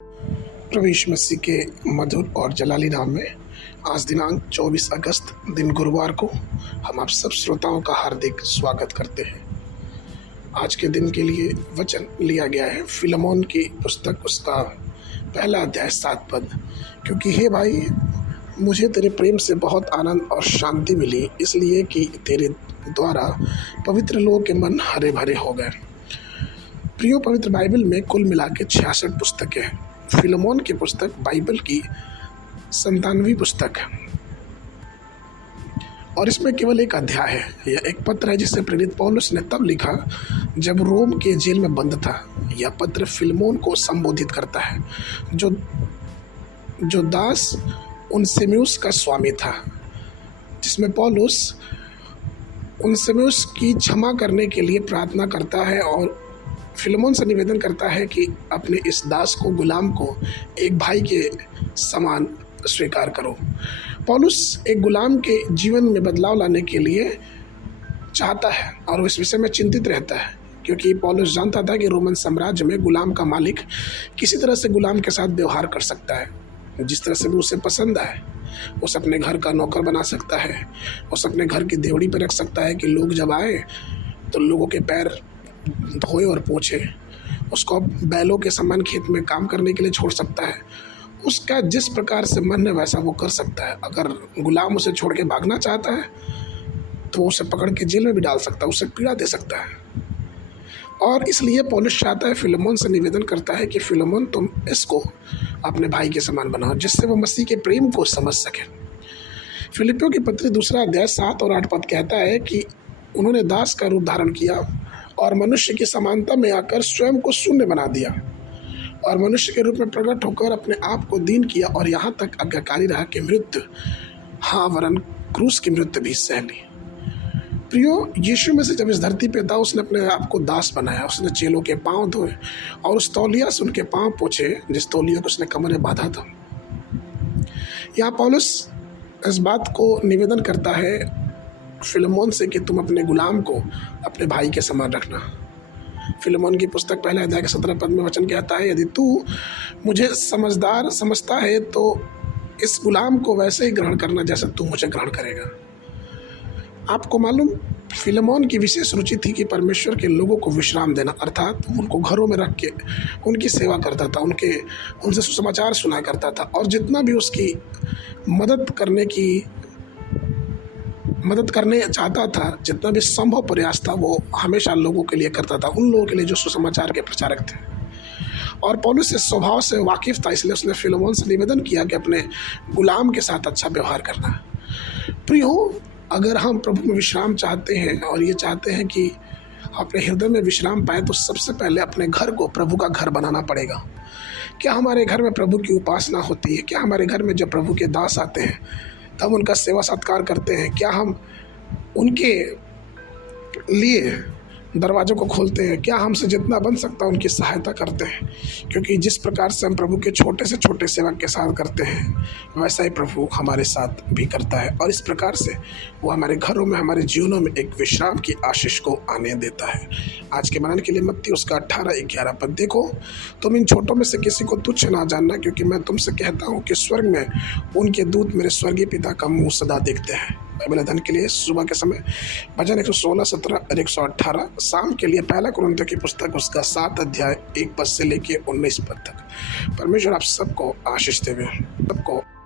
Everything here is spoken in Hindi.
प्रभु यीशु मसीह के मधुर और जलाली नाम में आज दिनांक 24 अगस्त दिन गुरुवार को हम आप सब श्रोताओं का हार्दिक स्वागत करते हैं। आज के दिन के लिए वचन लिया गया है फिलमोन की पुस्तक, उसका पहला अध्याय 7 पद। क्योंकि हे भाई, मुझे तेरे प्रेम से बहुत आनंद और शांति मिली, इसलिए कि तेरे द्वारा पवित्र लोगों के मन हरे भरे हो गए। प्रियो, पवित्र बाइबल में कुल मिला के 66 पुस्तकें हैं। फिलमोन की पुस्तक बाइबल की 97वीं पुस्तक है और इसमें केवल एक अध्याय है। यह एक पत्र है जिसे प्रेरित पौलुस ने तब लिखा जब रोम के जेल में बंद था। यह पत्र फिलमोन को संबोधित करता है, जो दास उनसिमुस का स्वामी था, जिसमें पौलुस उनसिमुस की क्षमा करने के लिए प्रार्थना करता है और फिलमोन से निवेदन करता है कि अपने इस दास को, गुलाम को एक भाई के समान स्वीकार करो। पौलुस एक गुलाम के जीवन में बदलाव लाने के लिए चाहता है और इस विषय में चिंतित रहता है, क्योंकि पौलुस जानता था कि रोमन साम्राज्य में गुलाम का मालिक किसी तरह से गुलाम के साथ व्यवहार कर सकता है, जिस तरह से भी उसे पसंद आए। उसे अपने घर का नौकर बना सकता है, उसे अपने घर की देवड़ी पर रख सकता है कि लोग जब आए तो लोगों के पैर धोए और पोछे। उसको बैलों के समान खेत में काम करने के लिए छोड़ सकता है। उसका जिस प्रकार से मन है वैसा वो कर सकता है। अगर गुलाम उसे छोड़ के भागना चाहता है तो उसे पकड़ के जेल में भी डाल सकता है, उसे पीड़ा दे सकता है। और इसलिए पौलुस चाहता है, फिलमोन से निवेदन करता है कि फिलमोन, तुम इसको अपने भाई के समान बनाओ, जिससे वो मसीह के प्रेम को समझ सके। फिलिपियों की पत्री 2 अध्याय 7 और 8 पद कहता है कि उन्होंने दास का रूप धारण किया और मनुष्य की समानता में आकर स्वयं को शून्य बना दिया और मनुष्य के रूप में प्रकट होकर अपने आप को दीन किया और यहाँ तक आज्ञाकारी रहा कि मृत्यु, हाँ वरन क्रूस की मृत्यु भी सह ली। प्रियो, यीशु में से जब इस धरती पे था, उसने अपने आप को दास बनाया। उसने चेलों के पांव धोए और उस तौलिया से उनके पांव पोछे, जिस तौलिया को उसने कमर में बांधा था। यहाँ पौलुस इस बात को निवेदन करता है फिलमोन से कि तुम अपने गुलाम को अपने भाई के समान रखना। फिलमोन की पुस्तक पहले अध्याय के 17 पद में वचन कहता है, यदि तू मुझे समझदार समझता है तो इस गुलाम को वैसे ही ग्रहण करना जैसे तू मुझे ग्रहण करेगा। आपको मालूम, फिलमोन की विशेष रुचि थी कि परमेश्वर के लोगों को विश्राम देना, अर्थात उनको घरों में रख के उनकी सेवा करता था, उनसे सुसमाचार सुना करता था और जितना भी उसकी मदद करने चाहता था, जितना भी संभव प्रयास था, वो हमेशा लोगों के लिए करता था, उन लोगों के लिए जो सुसमाचार के प्रचारक थे। और पौलुस इस स्वभाव से वाकिफ था, इसलिए उसने फिलमोन से निवेदन किया कि अपने गुलाम के साथ अच्छा व्यवहार करना। प्रियो, अगर हम प्रभु में विश्राम चाहते हैं और ये चाहते हैं कि अपने हृदय में विश्राम पाए, तो सबसे पहले अपने घर को प्रभु का घर बनाना पड़ेगा। क्या हमारे घर में प्रभु की उपासना होती है? क्या हमारे घर में जब प्रभु के दास आते हैं तब उनका सेवा सत्कार करते हैं? क्या हम उनके लिए दरवाज़ों को खोलते हैं? क्या हमसे जितना बन सकता है उनकी सहायता करते हैं? क्योंकि जिस प्रकार से हम प्रभु के छोटे से छोटे सेवक के साथ करते हैं, वैसा ही प्रभु हमारे साथ भी करता है और इस प्रकार से वो हमारे घरों में, हमारे जीवनों में एक विश्राम की आशीष को आने देता है। आज के मनन के लिए मत्ती उसका 18-11 पद देखो, तुम इन छोटों में से किसी को तुच्छ ना जानना, क्योंकि मैं तुमसे कहता हूँ कि स्वर्ग में उनके दूत मेरे स्वर्गीय पिता का मुँह सदा देखते हैं। बाइबल अध्ययन के लिए सुबह के समय भजन 116, 17 और 118। शाम के लिए पहला कुरिन्थियों की पुस्तक, उसका 7 अध्याय 1 पद से लेके 19 पद तक। परमेश्वर आप सबको आशीष देवे। सबको